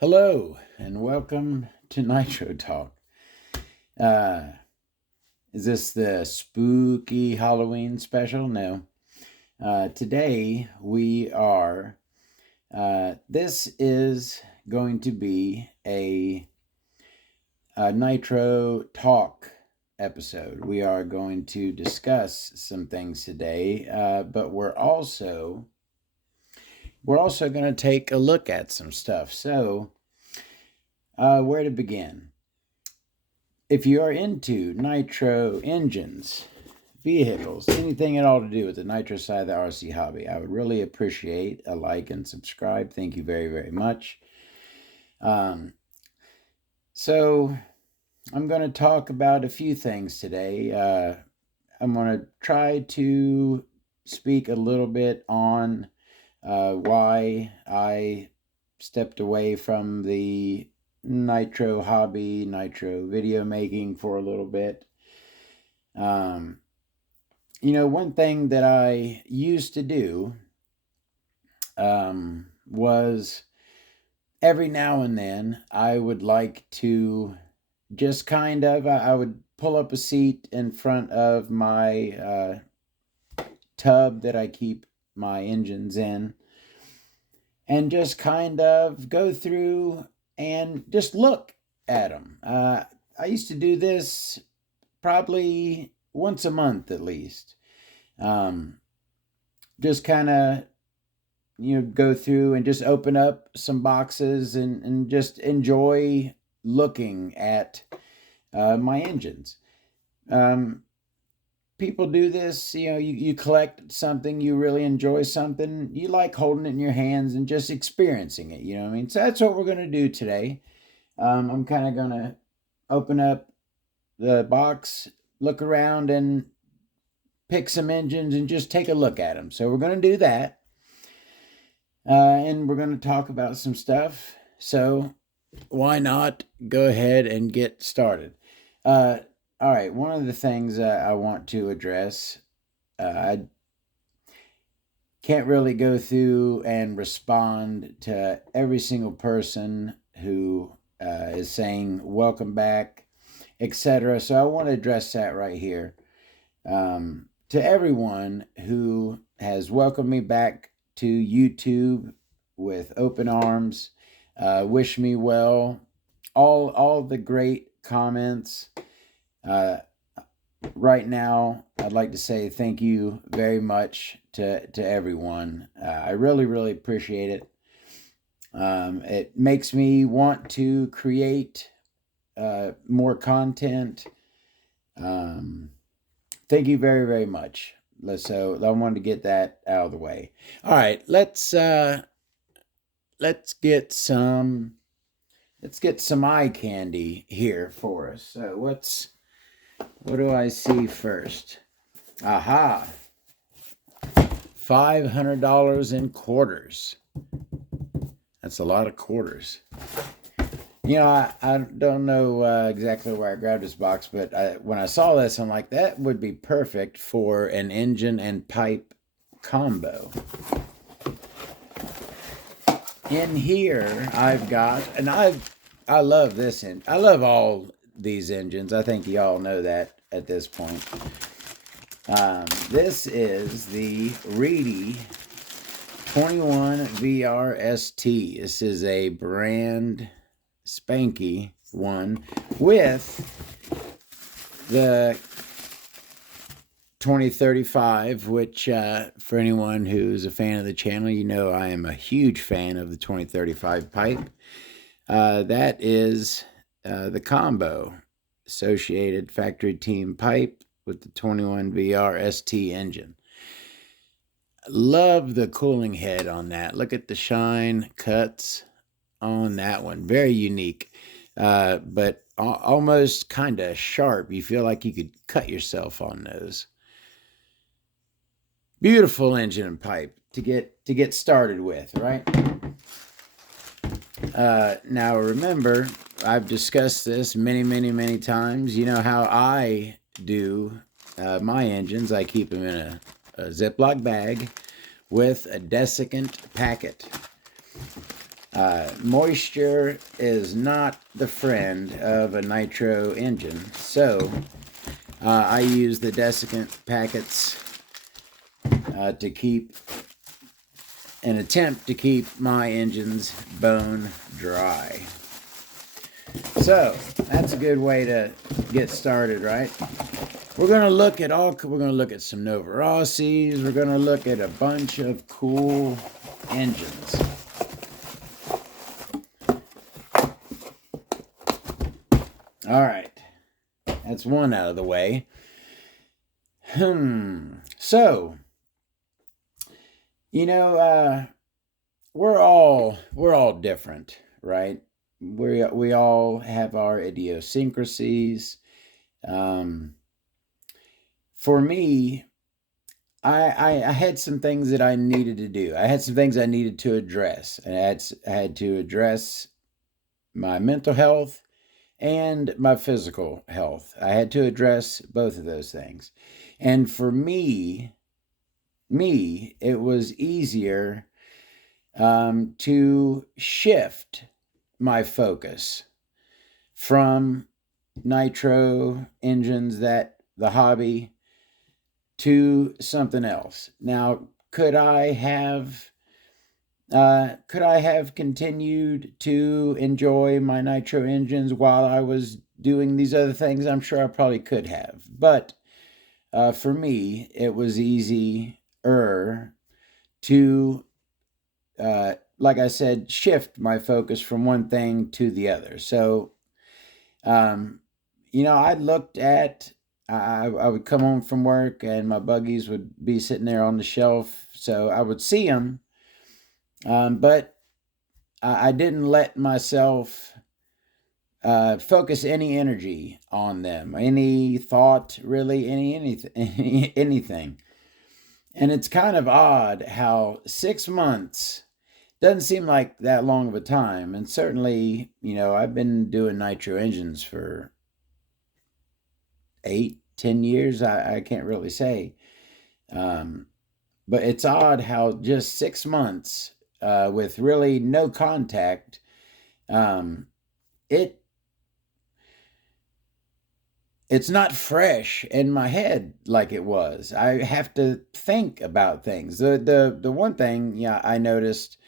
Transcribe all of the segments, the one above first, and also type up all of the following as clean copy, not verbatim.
Hello and welcome to Nitro Talk. Uh, is this the spooky Halloween special? No. Today we are, this is going to be a Nitro Talk episode. We are going to discuss some things today, but we're also going to take a look at some stuff. So, where to begin? If you are into nitro engines, vehicles, anything at all to do with the nitro side of the RC hobby, I would really appreciate a like and subscribe. Thank you very, very much. So I'm going to talk about a few things today. I'm going to try to speak a little bit on why I stepped away from the nitro hobby, nitro video making for a little bit. One thing that I used to do was every now and then I would like to just I would pull up a seat in front of my tub that I keep my engines in and just kind of go through and just look at them. I used to do this probably once a month at least. Just kind of, go through and just open up some boxes and just enjoy looking at my engines. People do this, you collect something, you really enjoy something, you like holding it in your hands and just experiencing it, you know what I mean? So that's what we're going to do today. I'm kind of going to open up the box, look around and pick some engines and just take a look at them. So we're going to do that. And we're going to talk about some stuff. So why not go ahead and get started? All right, one of the things I want to address, I can't really go through and respond to every single person who is saying welcome back, etc. So I want to address that right here. To everyone who has welcomed me back to YouTube with open arms, wish me well, all the great comments. Right now, I'd like to say thank you very much to everyone. I really, really appreciate it. It makes me want to create more content. Thank you very, very much. So I wanted to get that out of the way. All right, let's get some eye candy here for us. So what do I see first? Aha. $500 in quarters. That's a lot of quarters. I don't know exactly where I grabbed this box, but when I saw this, I'm like, that would be perfect for an engine and pipe combo. In here, I've got, and I love this engine. I love all these engines. I think y'all know that at this point. This is the Reedy 21 VRST. This is a brand spanky one with the 2035, which for anyone who's a fan of the channel, I am a huge fan of the 2035 pipe. That is the combo associated factory team pipe with the 21 VRST engine. Love the cooling head on that. Look at the shine cuts on that one. Very unique, but almost kind of sharp. You feel like you could cut yourself on those. Beautiful engine and pipe to get started with, right? Now remember, I've discussed this many times. You know how I do my engines. I keep them in a Ziploc bag with a desiccant packet. Moisture is not the friend of a nitro engine, so I use the desiccant packets to keep an attempt to keep my engines bone dry. So that's a good way to get started, right? We're going to look at some Novarossis. We're going to look at a bunch of cool engines. All right. That's one out of the way. So, we're all different, right? We all have our idiosyncrasies. For me, I had some things that I needed to do. I had some things I needed to address. And I had to address my mental health and my physical health. I had to address both of those things. And for me, it was easier to shift my focus from nitro engines, that the hobby, to something else. Now, could I have continued to enjoy my nitro engines while I was doing these other things? I'm sure I probably could have, but for me, it was easier to, like I said, shift my focus from one thing to the other. So, I looked at, I would come home from work and my buggies would be sitting there on the shelf. So I would see them, but I didn't let myself focus any energy on them, any thought, really, anything. And it's kind of odd how 6 months doesn't seem like that long of a time. And certainly, I've been doing nitro engines for 8-10 years. I can't really say. But it's odd how just 6 months with really no contact, it's not fresh in my head like it was. I have to think about things. The one thing, yeah, I noticed,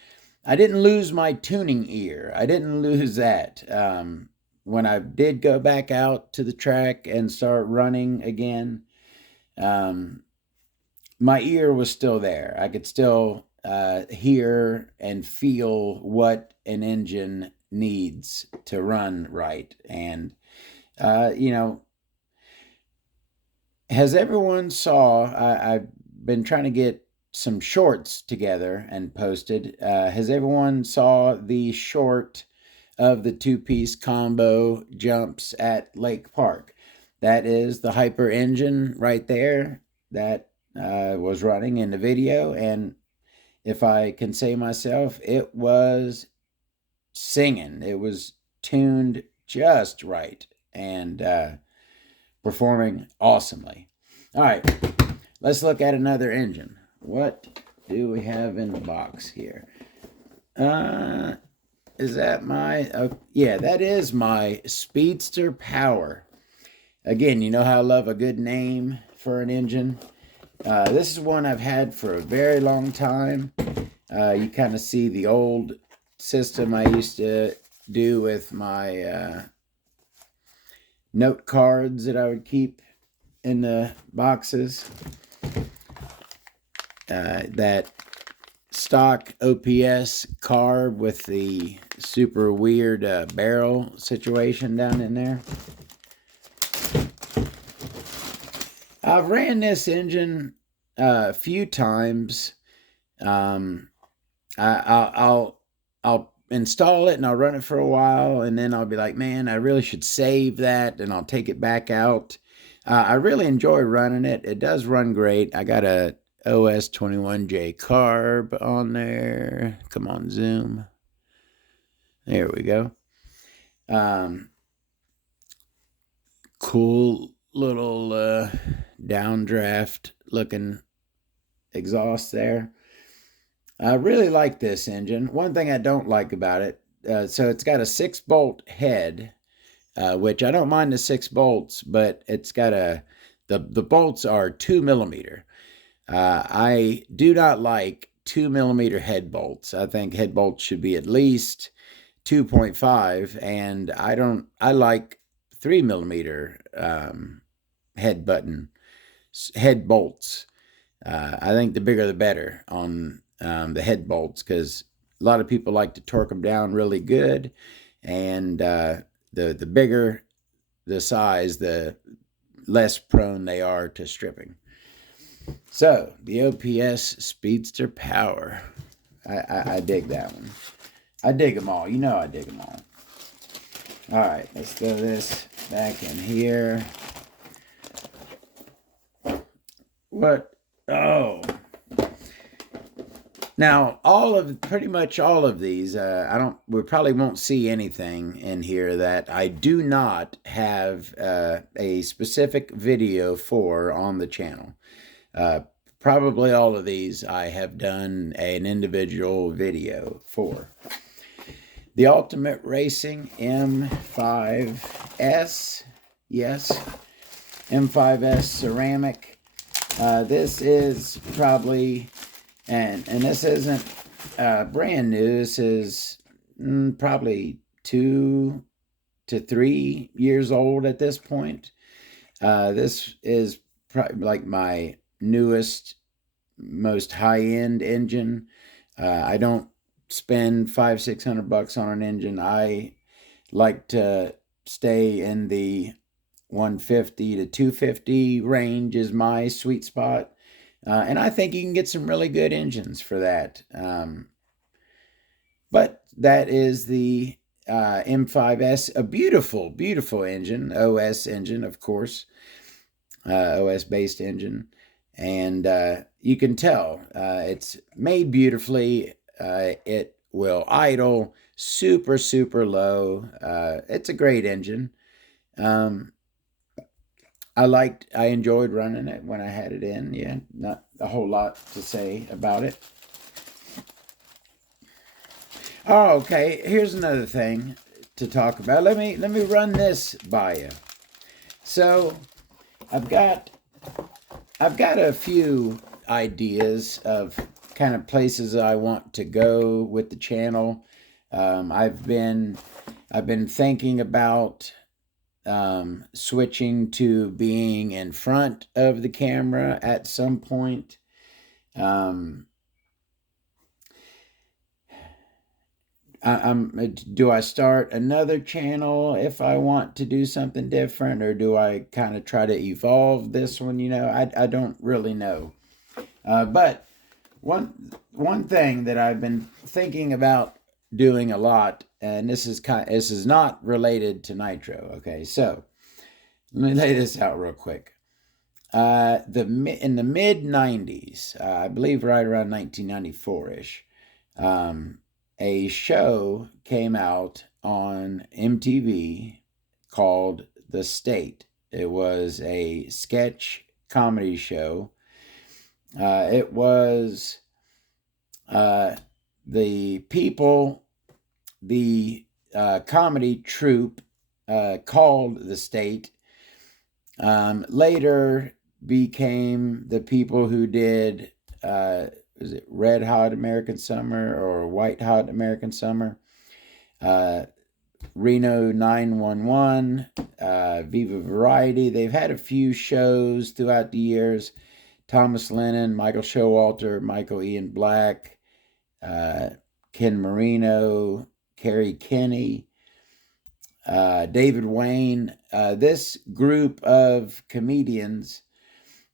I didn't lose my tuning ear. I didn't lose that. When I did go back out to the track and start running again, my ear was still there. I could still hear and feel what an engine needs to run right. And, has everyone I've been trying to get some shorts together and posted. Has everyone saw the short of the two-piece combo jumps at Lake Park? That is the hyper engine right there that was running in the video. And if I can say myself, it was singing. It was tuned just right and performing awesomely. All right, let's look at another engine. What do we have in the box here? Is that my, yeah, that is my Speedster Power. Again, you know how I love a good name for an engine. This is one I've had for a very long time. You kind of see the old system I used to do with my note cards that I would keep in the boxes. That stock OPS carb with the super weird barrel situation down in there. I've ran this engine a few times. I'll install it and I'll run it for a while, and then I'll be like, man, I really should save that, and I'll take it back out. I really enjoy running it. It does run great. I got a OS 21J carb on there. Come on, zoom. There we go. Cool little downdraft looking exhaust there. I really like this engine. One thing I don't like about it, so it's got a 6-bolt head, which I don't mind the 6 bolts, but it's got the bolts are 2 millimeter. I do not like 2 millimeter head bolts. I think head bolts should be at least 2.5, and I like 3 millimeter head bolts. I think the bigger the better on the head bolts, because a lot of people like to torque them down really good, and the bigger the size, the less prone they are to stripping. So the OPS Speedster Power, I dig that one. I dig them all. You know I dig them all. All right, let's throw this back in here. What? Oh. Now, pretty much all of these, we probably won't see anything in here that I do not have a specific video for on the channel. Probably all of these I have done an individual video for. The Ultimate Racing M5S, yes, M5S ceramic. This is probably, and this isn't brand new. This is probably 2 to 3 years old at this point. This is probably like my newest, most high-end engine. I don't spend $500-600 on an engine. I like to stay in the 150 to 250 range is my sweet spot, and I think you can get some really good engines for that. But that is the M5S, a beautiful, beautiful engine, OS engine, of course, OS based engine, and you can tell it's made beautifully. It will idle super, super low. It's a great engine. I enjoyed running it when I had it in. Yeah, not a whole lot to say about it. Oh, okay. Here's another thing to talk about. Let me run this by you. So, I've got a few ideas of kind of places I want to go with the channel. I've been thinking about switching to being in front of the camera at some point. Do I start another channel if I want to do something different, or do I kind of try to evolve this one? I don't really know. But one thing that I've been thinking about doing a lot, and this is not related to Nitro. Okay, so let me lay this out real quick. In the mid 90s, I believe right around 1994-ish, a show came out on MTV called The State. It was a sketch comedy show. It was the comedy troupe called The State later became the people who did is it Red Hot American Summer or White Hot American Summer? Reno 911, Viva Variety. They've had a few shows throughout the years. Thomas Lennon, Michael Showalter, Michael Ian Black, Ken Marino, Kerry Kenny, David Wayne. This group of comedians.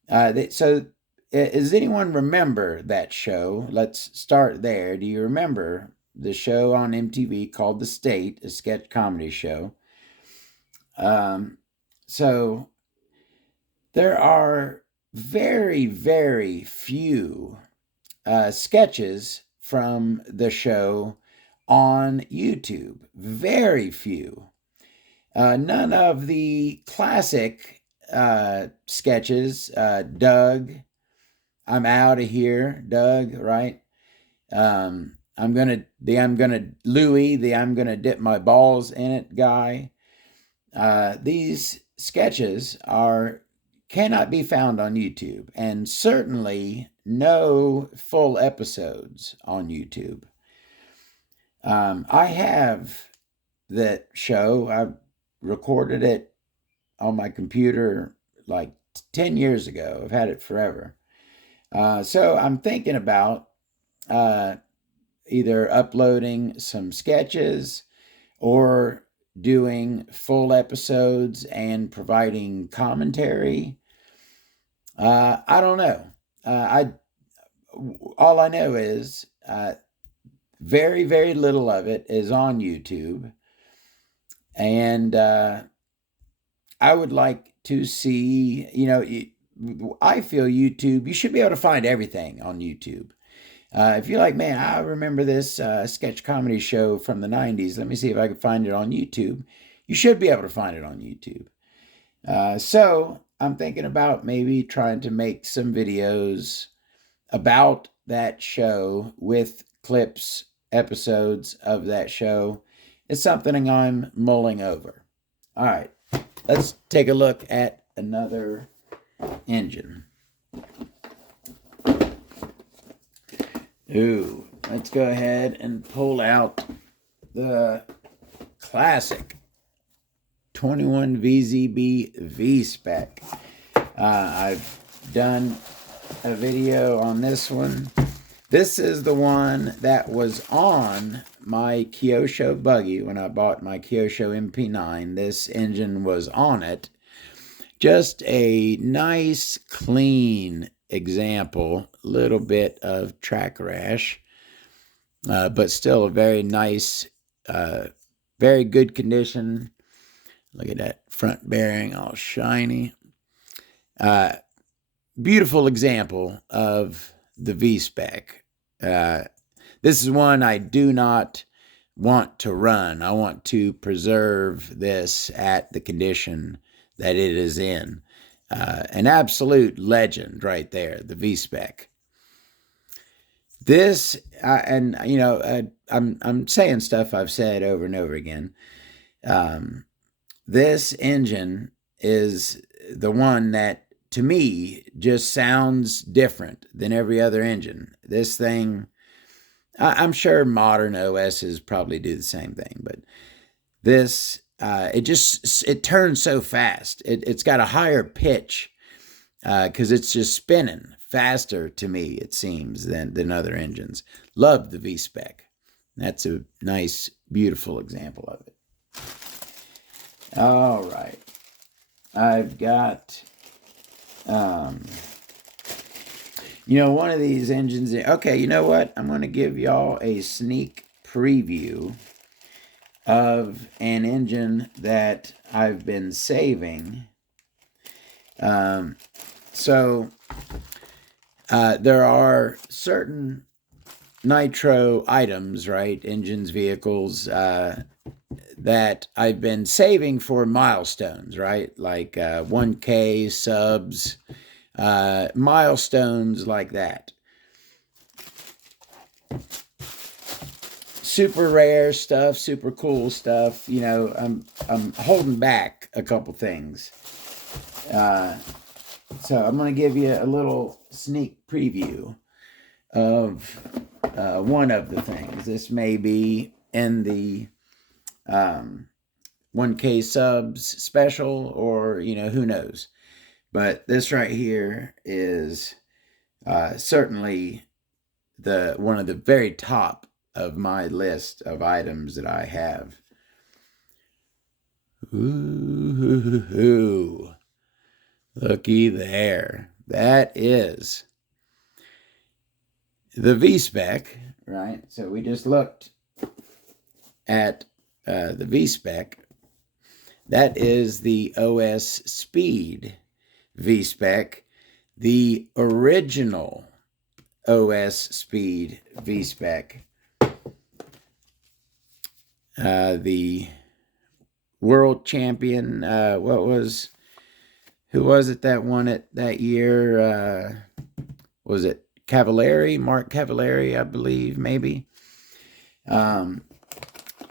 Does anyone remember that show? Let's start there. Do you remember the show on MTV called The State, a sketch comedy show? So there are very, very few sketches from the show on YouTube. Very few. None of the classic sketches, Doug, I'm out of here, Doug, right? I'm gonna Louis, the I'm gonna dip my balls in it guy. These sketches cannot be found on YouTube, and certainly no full episodes on YouTube. I have that show. I recorded it on my computer like 10 years ago. I've had it forever. So I'm thinking about either uploading some sketches or doing full episodes and providing commentary. I don't know. All I know is very, very little of it is on YouTube, and I would like to see. I feel YouTube. You should be able to find everything on YouTube. If you're like, man, I remember this sketch comedy show from the 90s. Let me see if I can find it on YouTube. You should be able to find it on YouTube. So I'm thinking about maybe trying to make some videos about that show with clips, episodes of that show. It's something I'm mulling over. All right, let's take a look at another engine. Ooh, let's go ahead and pull out the classic 21 VZB V-Spec. I've done a video on this one. This is the one that was on my Kyosho buggy when I bought my Kyosho MP9. This engine was on it. Just a nice, clean example, little bit of track rash, but still a very nice, very good condition. Look at that front bearing, all shiny. Beautiful example of the V-Spec. This is one I do not want to run. I want to preserve this at the condition that it is in. An absolute legend right there, the V-Spec. This, I'm saying stuff I've said over and over again. This engine is the one that, to me, just sounds different than every other engine. This thing, I'm sure modern OSs probably do the same thing, but this, it turns so fast. It's got a higher pitch because it's just spinning faster to me, it seems, than other engines. Love the V-Spec. That's a nice, beautiful example of it. All right. I've got, one of these engines. Okay, you know what? I'm going to give y'all a sneak preview of an engine that I've been saving. So there are certain Nitro items, right? Engines, vehicles, that I've been saving for milestones, right? Like 1K subs, milestones like that. Super rare stuff, super cool stuff. I'm holding back a couple things. So I'm going to give you a little sneak preview of one of the things. This may be in the 1K subs special, or who knows. But this right here is certainly one of the very top of my list of items that I have. Ooh, looky there. That is the V-Spec, right? So we just looked at the V-Spec. That is the OS Speed V-Spec, the original OS Speed V-Spec. The world champion, who was it that won it that year? Was it Mark Cavallari, I believe, maybe.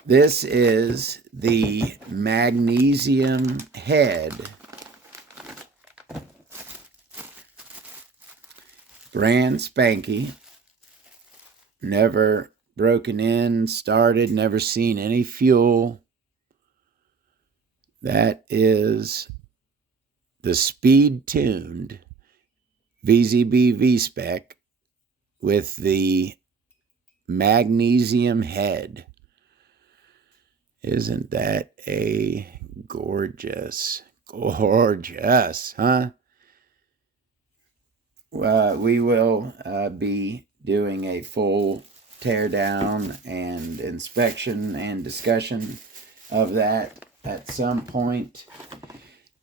This is the magnesium head. Brand spanky. Never broken in, started, never seen any fuel. That is the speed-tuned VZB V-Spec with the magnesium head. Isn't that a gorgeous, huh? We will be doing a full teardown and inspection and discussion of that at some point.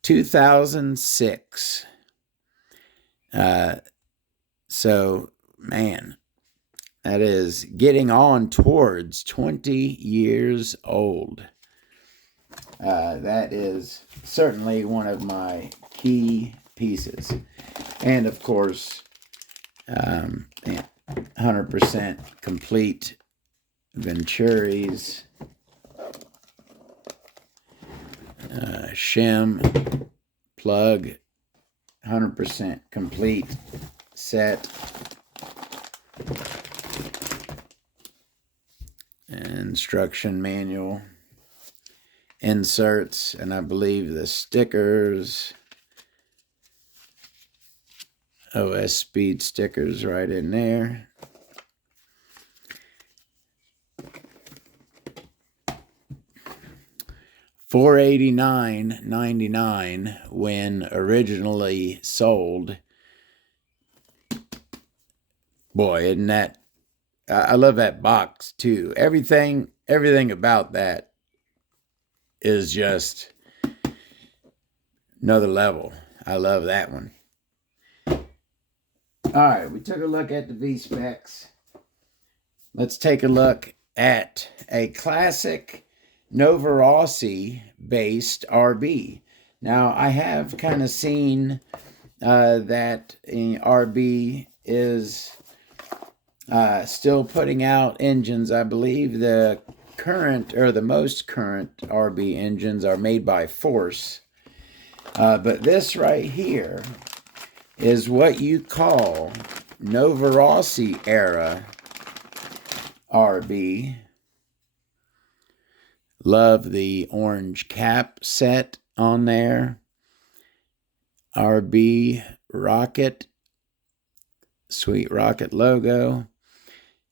2006. So, man, that is getting on towards 20 years old. That is certainly one of my key pieces. And of course, 100% complete Venturis, shim, plug, 100% complete set. Instruction manual, inserts, and I believe the stickers, OS speed stickers right in there. $489.99 when originally sold. Boy, isn't that, I love that box too. Everything about that is just another level. I love that one. All right, we took a look at the V-Specs. Let's take a look at a classic Novarossi based RB. Now, I have kind of seen that RB is still putting out engines. I believe the current, or the most current RB engines are made by Force. But this right here is what you call Novarossi era RB. Love the orange cap set on there. RB rocket. Sweet rocket logo.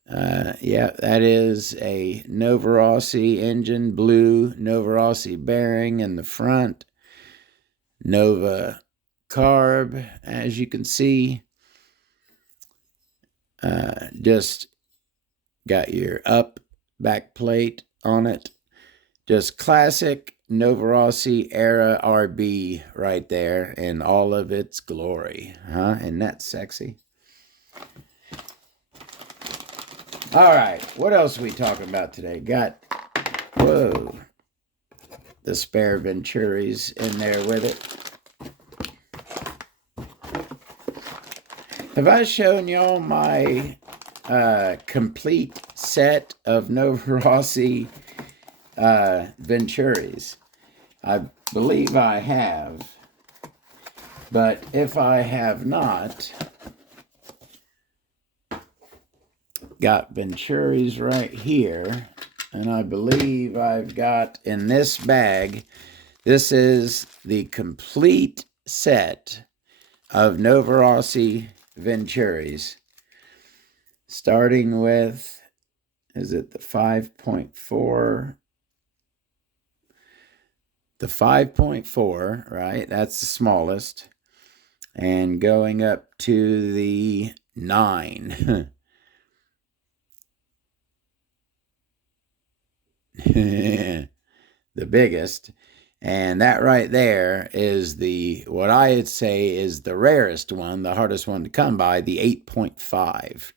Yeah, that is a Novarossi engine. Blue Novarossi bearing in the front. Nova carb, as you can see. Just got your up back plate on it. Just classic Novarossi era RB right there in all of its glory. Huh? Isn't that sexy? All right. What else are we talking about today? Got, whoa, the spare Venturis in there with it. Have I shown y'all my complete set of Novarossi Venturis? I believe I have, but if I have not, got Venturis right here, and I believe I've got in this bag, this is the complete set of Novarossi Venturis, starting with, is it the 5.4? The 5.4, right? That's the smallest. And going up to the 9. The biggest. And that right there is the, what I'd say is the rarest one, the hardest one to come by, the 8.5.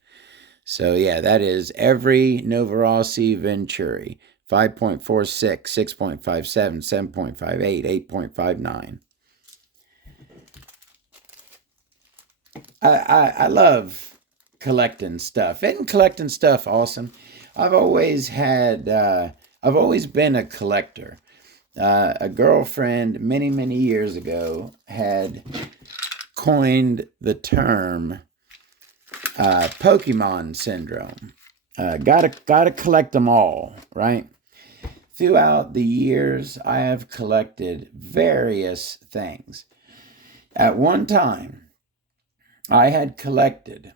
So yeah, that is every Novarossi Venturi. 5.46, 6.57, 7.58, 8.59. I love collecting stuff. Isn't collecting stuff awesome? I've always been a collector. A girlfriend many years ago had coined the term Pokemon syndrome. Gotta collect them all, right? Throughout the years, I have collected various things. At one time, I had collected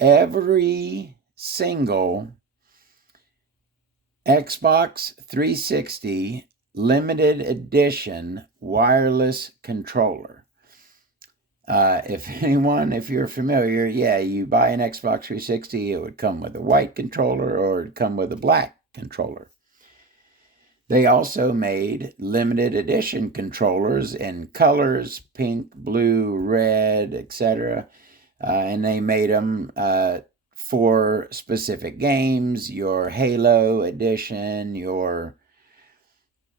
every single Xbox 360 limited edition wireless controller. If you're familiar, you buy an Xbox 360, it would come with a white controller or it'd come with a black controller. They also made limited edition controllers in colors, pink, blue, red, etc. And they made them for specific games, your Halo edition, your,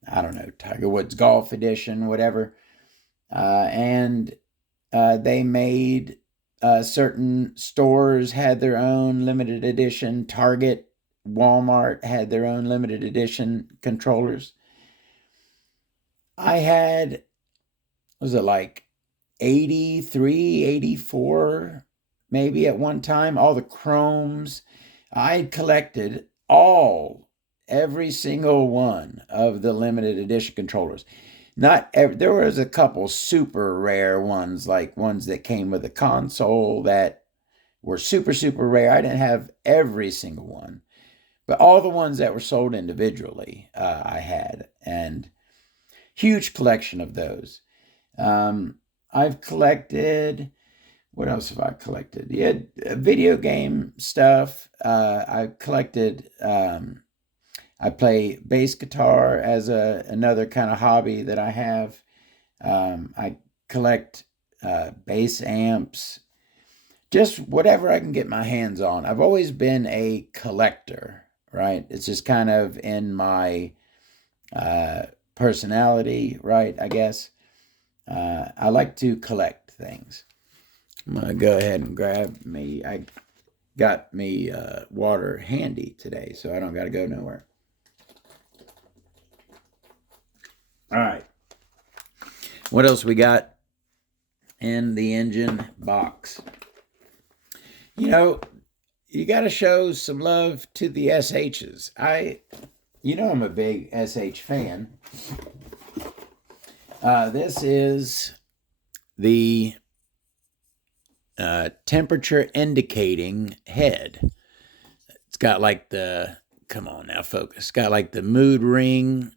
I don't know, Tiger Woods Golf edition, whatever. And they made certain stores had their own limited edition. Target, Walmart had their own limited edition controllers. I had, was it like 83, 84, maybe at one time, all the chromes. I had collected every single one of the limited edition controllers. There was a couple super rare ones, like ones that came with a console that were super rare. I didn't have every single one, but all the ones that were sold individually, I had, and huge collection of those. I've collected, what else have I collected? Yeah, video game stuff. I've collected, I play bass guitar as another kind of hobby that I have. I collect bass amps, just whatever I can get my hands on. I've always been a collector, right? It's just kind of in my personality, right? I guess. I like to collect things. I'm going to go ahead and grab me. I got me water handy today, so I don't got to go nowhere. All right. What else we got in the engine box? You got to show some love to the SHs. I'm a big SH fan. This is the temperature indicating head. It's got like come on now, focus. It's got like the mood ring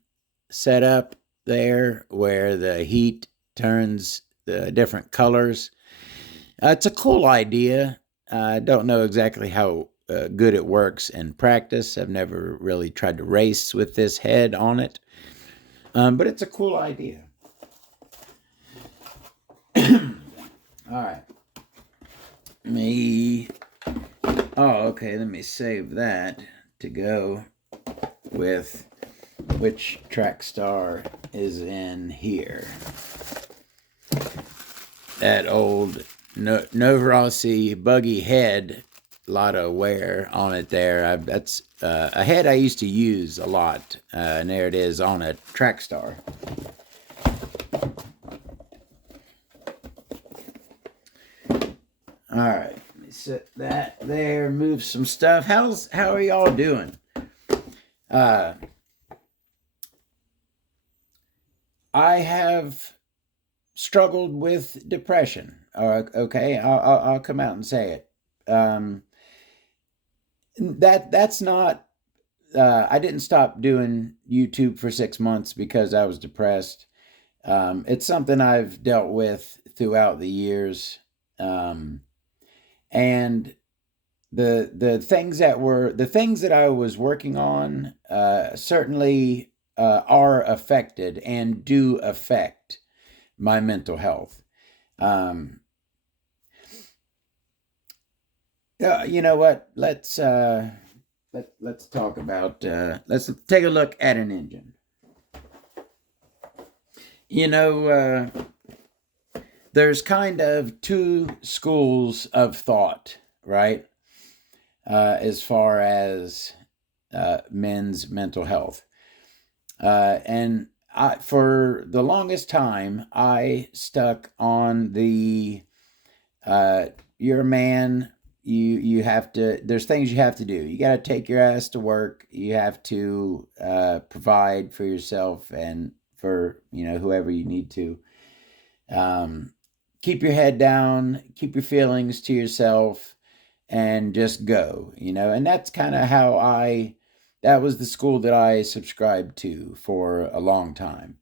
set up there where the heat turns the different colors. It's a cool idea. I don't know exactly how good it works in practice. I've never really tried to race with this head on it. But it's a cool idea. All right. Let me save that to go with which track star is in here. That old Novarossi buggy head, a lot of wear on it there. That's a head I used to use a lot, and there it is on a track star. All right, let me set that there, move some stuff. How are y'all doing? I have struggled with depression. Okay, I'll come out and say it. That's not. I didn't stop doing YouTube for 6 months because I was depressed. It's something I've dealt with throughout the years. And the things that I was working on certainly are affected and do affect my mental health. You know what? Let's talk about. Let's take a look at an engine. There's kind of two schools of thought, right? as far as men's mental health. And for the longest time, I stuck on the you're a man. You have to. There's things you have to do. You got to take your ass to work. You have to provide for yourself and for whoever you need to. Um, Keep your head down. Keep your feelings to yourself, and just go. And that's kind of how I. That was the school that I subscribed to for a long time.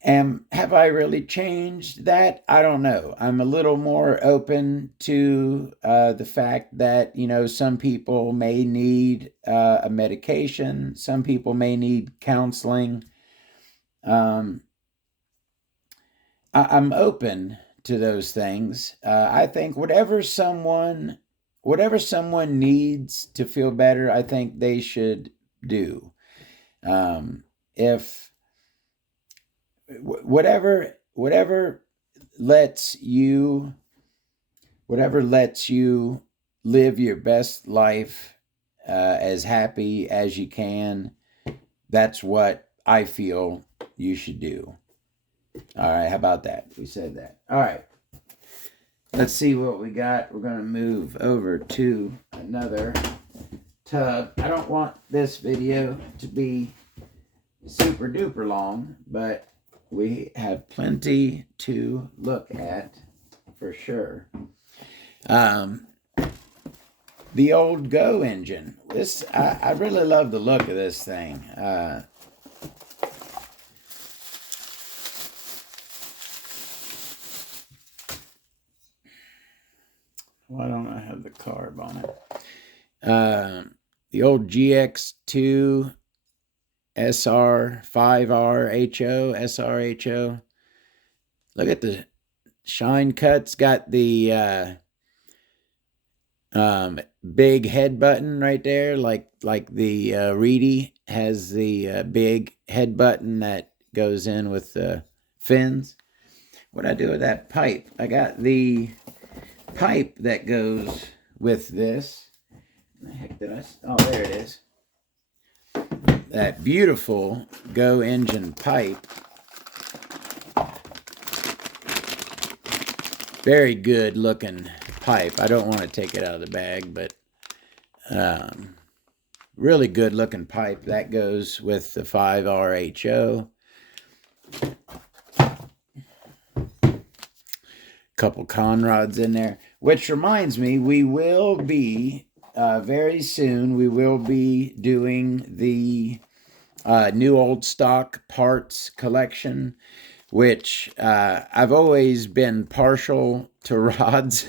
And have I really changed that? I don't know. I'm a little more open to the fact that, some people may need a medication, some people may need counseling. Um, I'm open to those things. I think whatever someone needs to feel better, I think they should do. If whatever lets you live your best life as happy as you can, that's what I feel you should do. All right, how about that? We said that. All right, let's see what we got. We're going to move over to another tub. I don't want this video to be super duper long, but we have plenty to look at for sure. The old Go engine. I really love the look of this thing. Why don't I have the carb on it? The old GX2 SR5R SRHO. Look at the shine cuts. Got the big head button right there, like the Reedy has the big head button that goes in with the fins. What'd I do with that pipe? I got the pipe that goes with this. What the heck did I? Oh, there it is. That beautiful Go engine pipe. Very good looking pipe. I don't want to take it out of the bag, but really good looking pipe. That goes with the 5RHO. Couple con rods in there, which reminds me, we will be very soon, we will be doing the new old stock parts collection, which I've always been partial to rods.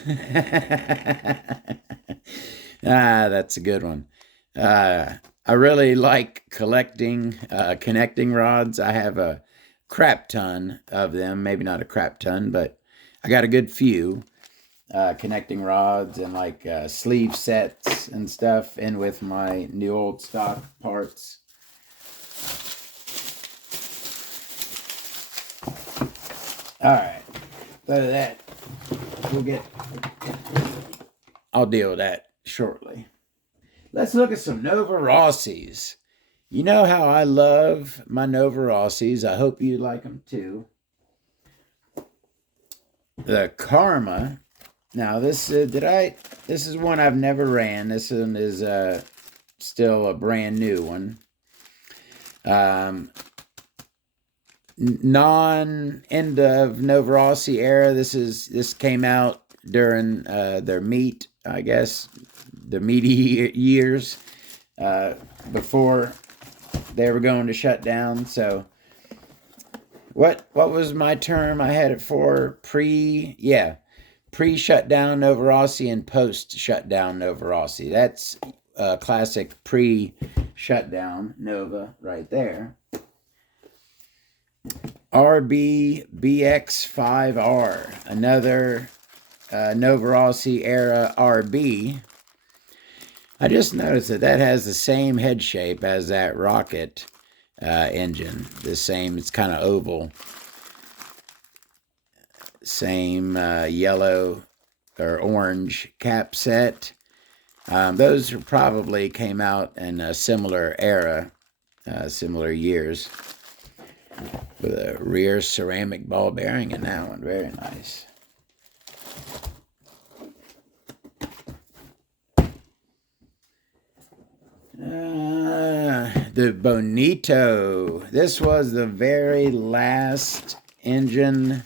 That's a good one. I really like collecting connecting rods. I have a crap ton of them. Maybe not a crap ton, but I got a good few connecting rods and like sleeve sets and stuff in with my new old stock parts. All right, so that I'll deal with that shortly. Let's look at some Novarossis. You know how I love my Novarossis. I hope you like them too. The Karma. Now this is one I've never ran. This one is still a brand new one. Non-end of Novarossi era. This came out during their meat, I guess, the meaty years before they were going to shut down. So what was my term? I had it for pre-shutdown Novarossi and post-shutdown Novarossi. That's a classic pre-shutdown Nova right there. RB-BX5R, another Novarossi era RB. I just noticed that has the same head shape as that rocket engine. The same, it's kind of oval. Same yellow or orange cap set. Those probably came out in a similar era, similar years, with a rear ceramic ball bearing in that one. Very nice. The Bonito. This was the very last engine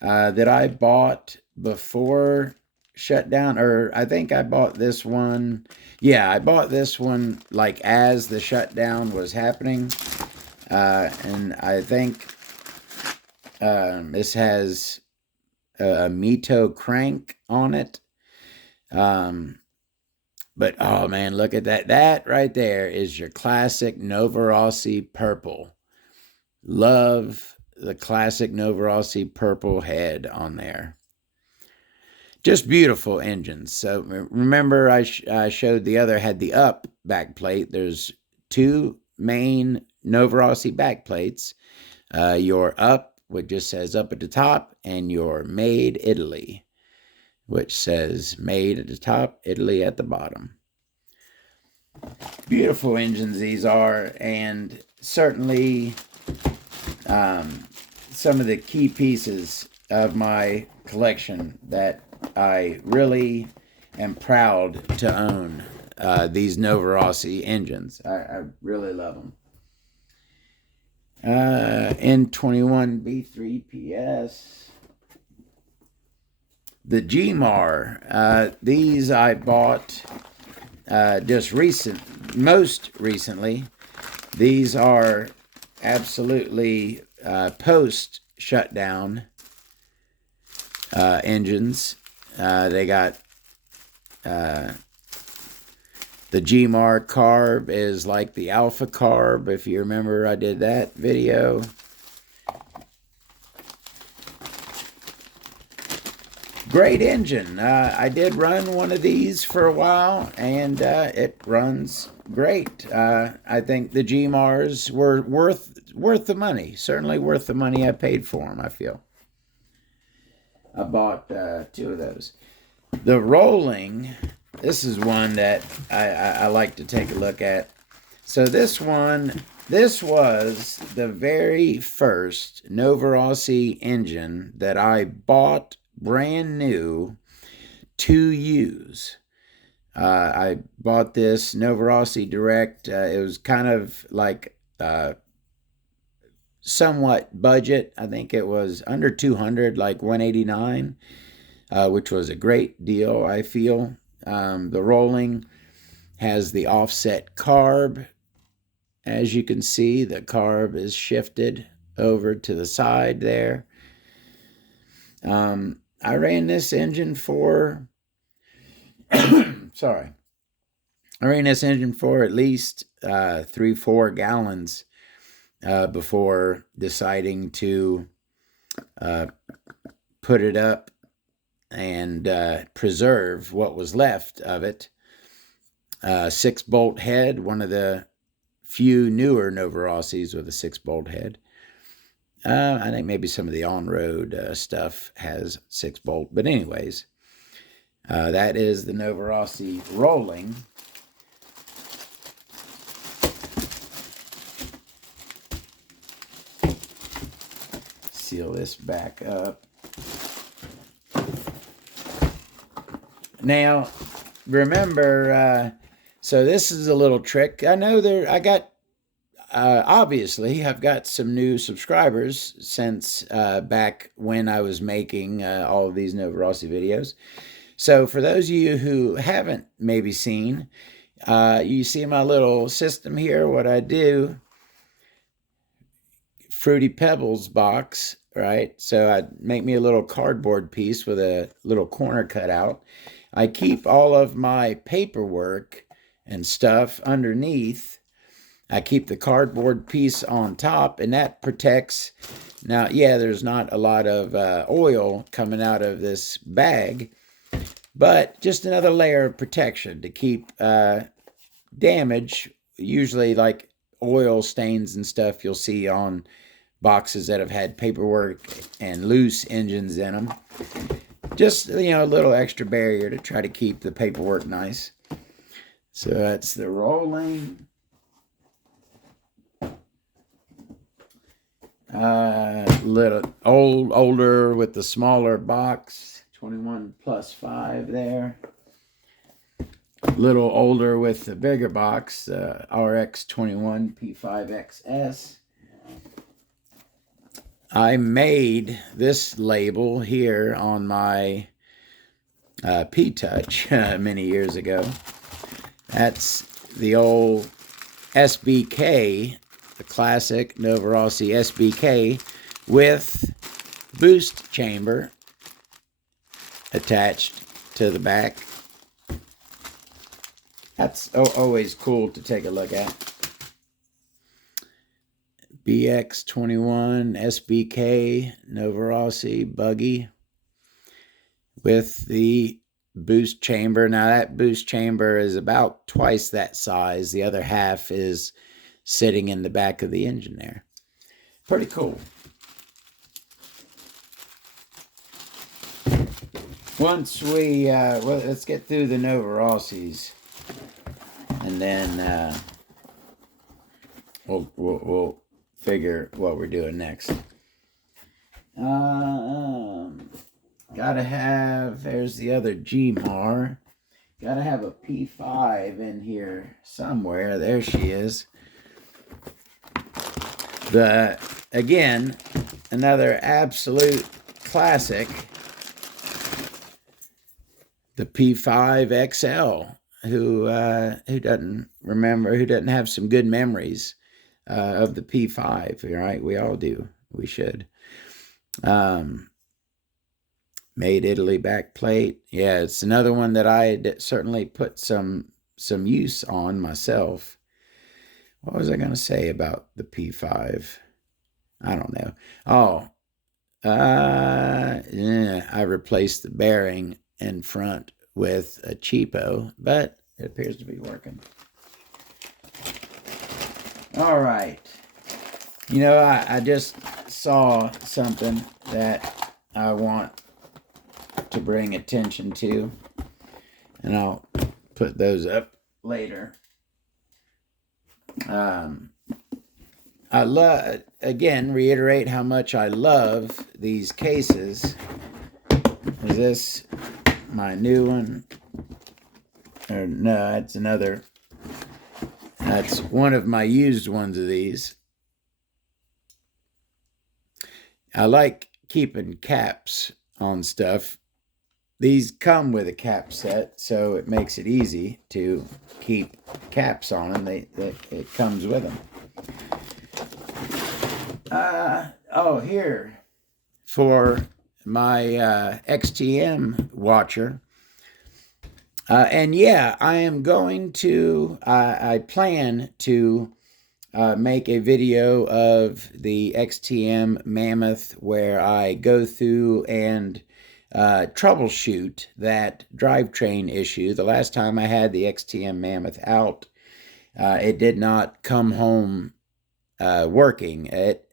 that I bought before shutdown, or I think I bought this one. Yeah, I bought this one like as the shutdown was happening. And I think this has a Mito crank on it. But oh man, look at that. That right there is your classic Novarossi purple. Love the classic Novarossi purple head on there. Just beautiful engines. So remember I showed the other had the up back plate. There's two main Novarossi back plates. Your up, which just says up at the top, and your Made Italy, which says Made at the top, Italy at the bottom. Beautiful engines these are, and certainly some of the key pieces of my collection that I really am proud to own. These Novarossi engines. I really love them. N21 B3PS. The GMAR. These I bought most recently. These are absolutely post shutdown engines. They got the GMAR carb is like the alpha carb. If you remember, I did that video. Great engine. I did run one of these for a while, and it runs great. I think the GMARs were worth the money. Certainly worth the money I paid for them, I feel. I bought two of those. The rolling, this is one that I like to take a look at. So this was the very first Novarossi engine that I bought brand new to use. I bought this Novarossi Direct. It was kind of like somewhat budget. I think it was under 200, like 189, which was a great deal, I feel. The rolling has the offset carb. As you can see, the carb is shifted over to the side there. I ran this engine for, sorry, I ran this engine for at least 3-4 gallons before deciding to put it up and preserve what was left of it. 6-bolt head, one of the few newer Novarossis with a 6-bolt head. I think maybe some of the on-road stuff has 6-bolt. But anyways, that is the Novarossi rolling. Seal this back up. Now, remember, so this is a little trick. I know obviously, I've got some new subscribers since back when I was making all of these Novarossi videos. So for those of you who haven't maybe seen, you see my little system here, what I do, Fruity Pebbles box, right? So I make me a little cardboard piece with a little corner cut out. I keep all of my paperwork and stuff underneath. I keep the cardboard piece on top, and that protects. Now, yeah, there's not a lot of oil coming out of this bag, but just another layer of protection to keep damage, usually like oil stains and stuff you'll see on boxes that have had paperwork and loose engines in them. Just, a little extra barrier to try to keep the paperwork nice. So that's the rolling. Little older with the smaller box, 21 plus 5 there. Little older with the bigger box, RX21 P5XS. I made this label here on my P-Touch many years ago. That's the old SBK, the classic Novarossi SBK with boost chamber attached to the back. That's always cool to take a look at. BX21 SBK Novarossi buggy with the boost chamber. Now that boost chamber is about twice that size. The other half is sitting in the back of the engine there. Pretty cool. Once we, well, let's get through the Novarossis, and then we'll figure what we're doing next. Gotta have, there's the other GMAR. Gotta have a P5 in here somewhere. There she is. Again, another absolute classic. The P5XL. Who doesn't remember, who doesn't have some good memories of the P5, right? We all do. We should. Made Italy back plate. Yeah, it's another one that I certainly put some use on myself. What was I going to say about the P5? I don't know. Oh, yeah, I replaced the bearing in front with a cheapo, but it appears to be working. All right. You know, I just saw something that I want to bring attention to, and I'll put those up later. I love, again, reiterate how much I love these cases. Is this my new one? Or no, that's another. That's one of my used ones of these. I like keeping caps on stuff. These come with a cap set, so it makes it easy to keep caps on them. It comes with them. Oh, here for my XTM watcher. And yeah, I am going to, I plan to make a video of the XTM Mammoth where I go through and troubleshoot that drivetrain issue. The last time I had the XTM Mammoth out, it did not come home working. It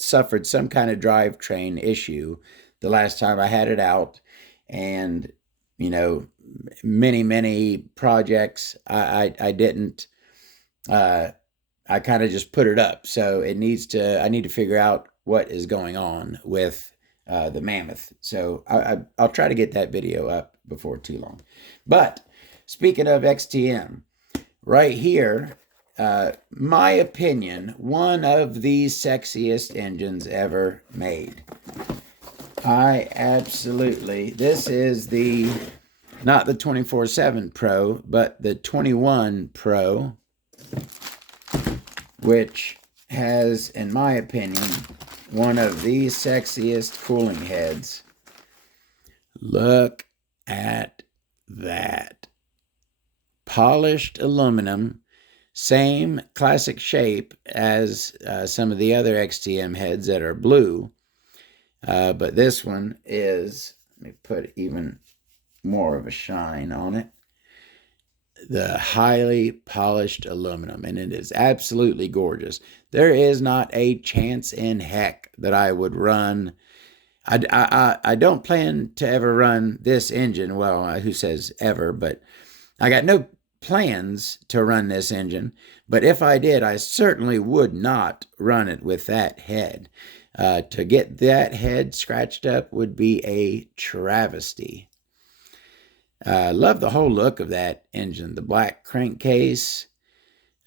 suffered some kind of drivetrain issue the last time I had it out, and you know, many projects I didn't. I kind of just put it up, so I need to figure out what is going on with the Mammoth. So I'll try to get that video up before too long. But speaking of XTM, right here, my opinion, one of the sexiest engines ever made. I absolutely, this is not the 24/7 Pro, but the 21 Pro, which has, in my opinion, one of the sexiest cooling heads. Look at that. Polished aluminum, same classic shape as some of the other XTM heads that are blue. But this one is, let me put even more of a shine on it, the highly polished aluminum, and it is absolutely gorgeous. There is not a chance in heck that I would run. I don't plan to ever run this engine. Well, who says ever, but I got no plans to run this engine, but if I did, I certainly would not run it with that head. To get that head scratched up would be a travesty. Love the whole look of that engine. The black crankcase.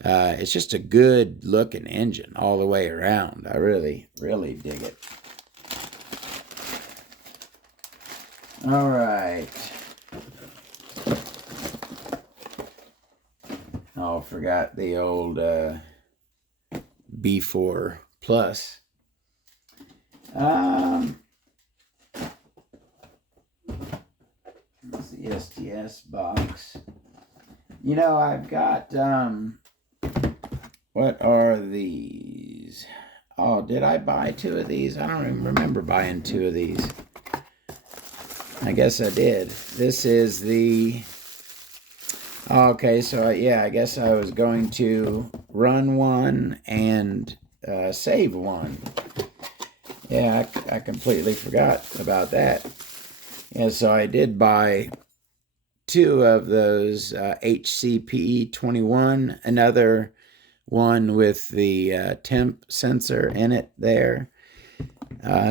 It's just a good looking engine all the way around. I really, really dig it. All right. Oh, forgot the old B4 Plus. It's the STS box. You know, I've got, what are these? Oh, did I buy 2 of these? I don't even remember buying 2 of these. I guess I did. This is the... Okay, so yeah, I guess I was going to run one and save one. Yeah, I completely forgot about that. Yeah, so I did buy 2 of those HCP 21, another one with the temp sensor in it there.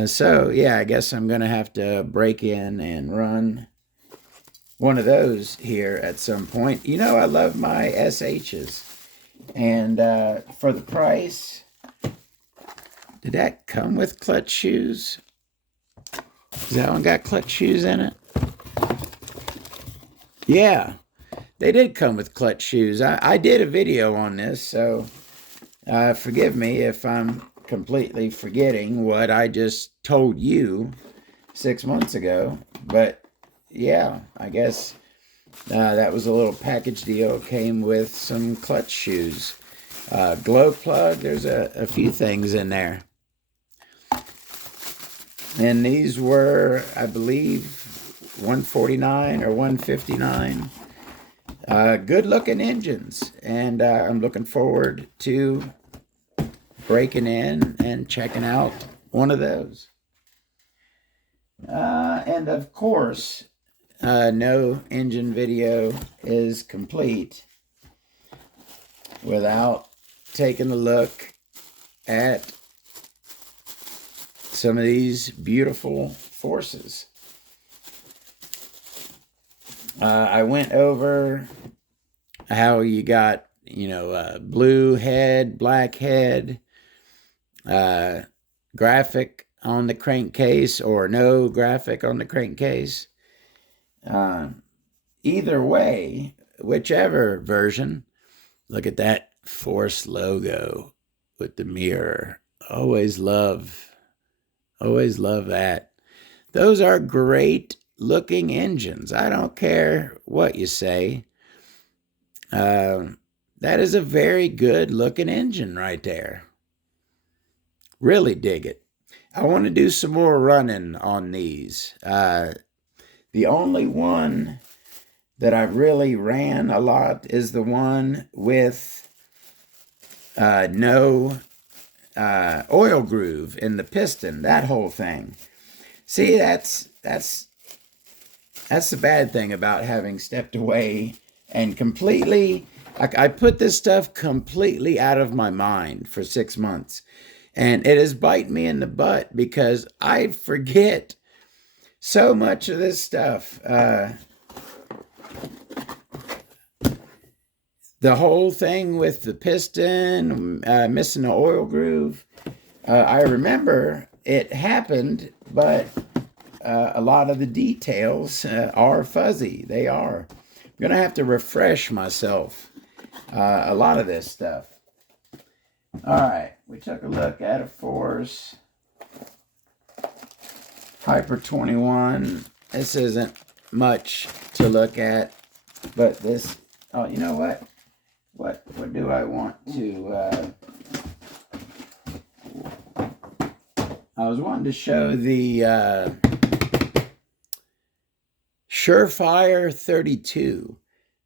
So yeah, I guess I'm gonna have to break in and run one of those here at some point. You know, I love my SHs, and for the price, did that come with clutch shoes? Does that one got clutch shoes in it? Yeah, they did come with clutch shoes. I did a video on this, so forgive me if I'm completely forgetting what I just told you 6 months ago. But yeah, I guess that was a little package deal. Came with some clutch shoes, glow plug. There's a few things in there. And these were, I believe, $149 or $159. Good looking engines, and I'm looking forward to breaking in and checking out one of those. And of course, no engine video is complete without taking a look at some of these beautiful forces. I went over how you got, you know, blue head, black head, graphic on the crankcase or no graphic on the crankcase. Either way, whichever version, look at that Force logo with the mirror. Always love that. Those are great looking engines. I don't care what you say. That is a very good looking engine right there. Really dig it. I want to do some more running on these. The only one that I really ran a lot is the one with no oil groove in the piston, that whole thing. See, that's the bad thing about having stepped away and completely, I put this stuff completely out of my mind for 6 months. And it has bite me in the butt because I forget so much of this stuff. The whole thing with the piston, missing the oil groove. I remember it happened, but a lot of the details are fuzzy. They are. I'm going to have to refresh myself a lot of this stuff. All right, we took a look at a Force Hyper 21. This isn't much to look at, but this, oh, you know what? What do I want to, I was wanting to show the Surefire 32.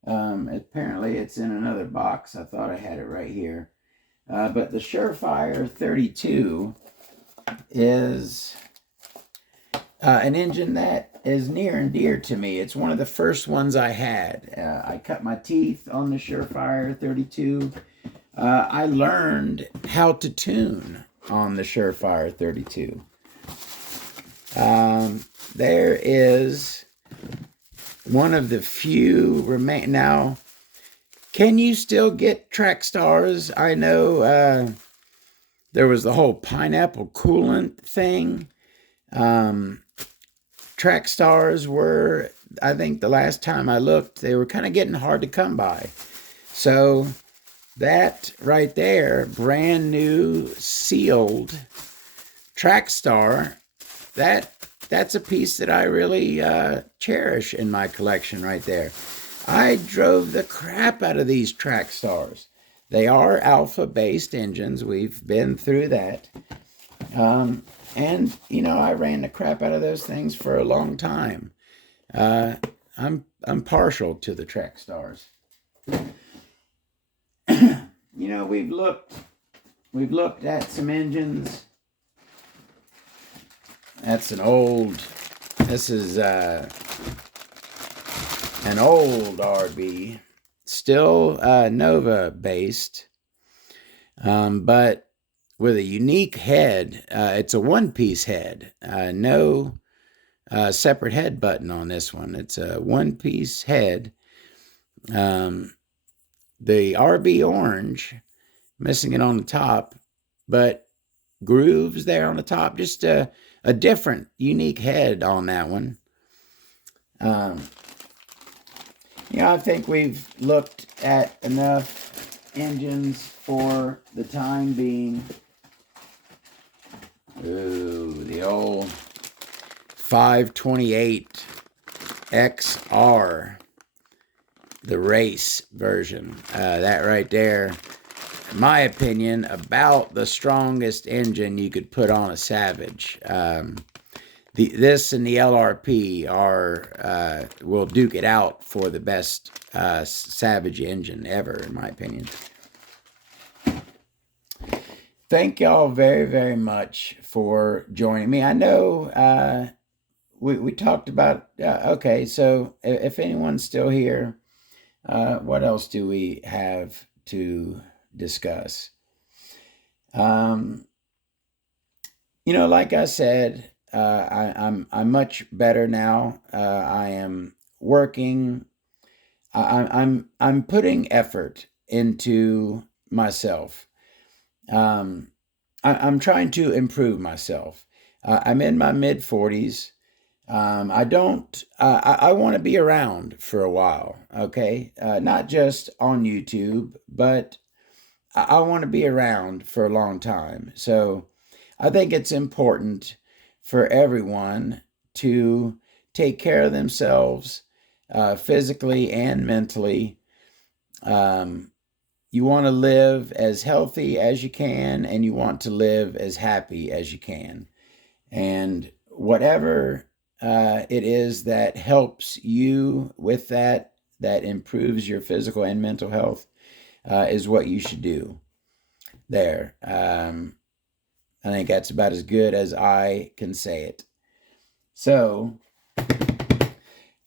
Apparently it's in another box. I thought I had it right here. But the Surefire 32 is an engine that is near and dear to me. It's one of the first ones I had. I cut my teeth on the Surefire 32. I learned how to tune on the Surefire 32. There is one of the few remain. Now, can you still get track stars? I know there was the whole pineapple coolant thing. Track stars were, I think the last time I looked, they were kind of getting hard to come by. So that right there, brand new sealed track star, that's a piece that I really cherish in my collection right there. I drove the crap out of these track stars. They are alpha-based engines. We've been through that. And, you know, I ran the crap out of those things for a long time. I'm partial to the track stars. You know, we've looked at some engines. This is an old RB, still Nova based, but with a unique head. It's a one-piece head. No separate head button on this one. It's a one-piece head. The RB orange, missing it on the top, but grooves there on the top. Just a different, unique head on that one. I think we've looked at enough engines for the time being. Ooh, the old 528 XR, the race version. That right there, in my opinion, about the strongest engine you could put on a Savage. This and the LRP will duke it out for the best Savage engine ever, in my opinion. Thank y'all very, very much for joining me. I know we talked about, okay, so if anyone's still here, what else do we have to discuss? Like I said, I'm much better now. I am working. I'm putting effort into myself. I'm trying to improve myself. I'm in my mid-40s. I want to be around for a while, okay? Not just on YouTube, but I want to be around for a long time. So I think it's important for everyone to take care of themselves physically and mentally. You want to live as healthy as you can, and you want to live as happy as you can. And whatever it is that helps you with that improves your physical and mental health, is what you should do there. I think that's about as good as I can say it. So,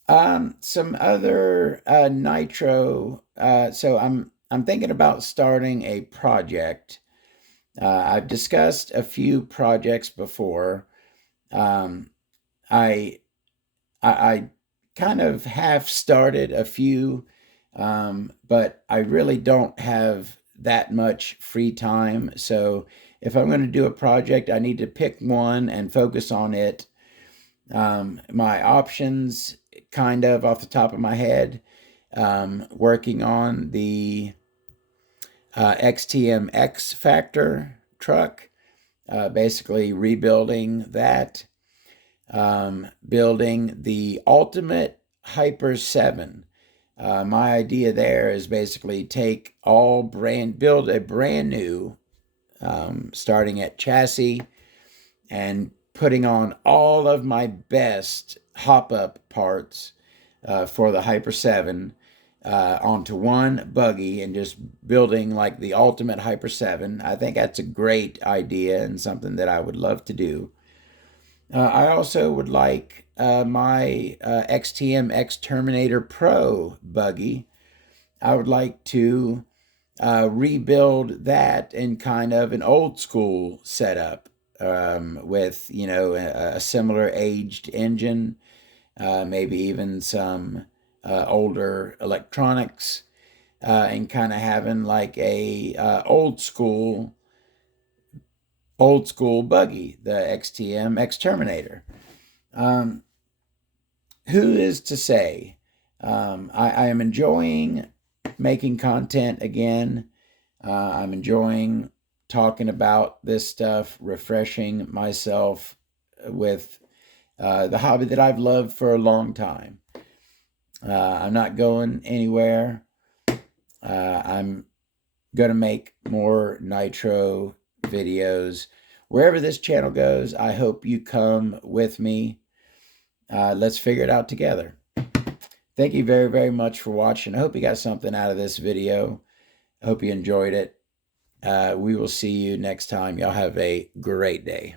some other Nitro. So I'm thinking about starting a project. I've discussed a few projects before. I kind of half started a few, but I really don't have that much free time. So if I'm going to do a project, I need to pick one and focus on it. My options, kind of off the top of my head, working on the XTM X Factor truck, basically rebuilding that, building the Ultimate Hyper 7. My idea there is basically build a brand new, starting at chassis and putting on all of my best hop-up parts for the Hyper 7 onto one buggy and just building like the ultimate Hyper 7. I think that's a great idea and something that I would love to do. I also would like my XTM X Terminator Pro buggy. I would like to rebuild that in kind of an old school setup, with, you know, a similar aged engine, maybe even some older electronics, and kind of having like a old school buggy, the XTM X Terminator. Um, who is to say? I am enjoying making content again. I'm enjoying talking about this stuff, refreshing myself with the hobby that I've loved for a long time. I'm not going anywhere. I'm going to make more Nitro videos. Wherever this channel goes, I hope you come with me. Let's figure it out together. Thank you very, very much for watching. I hope you got something out of this video. I hope you enjoyed it. We will see you next time. Y'all have a great day.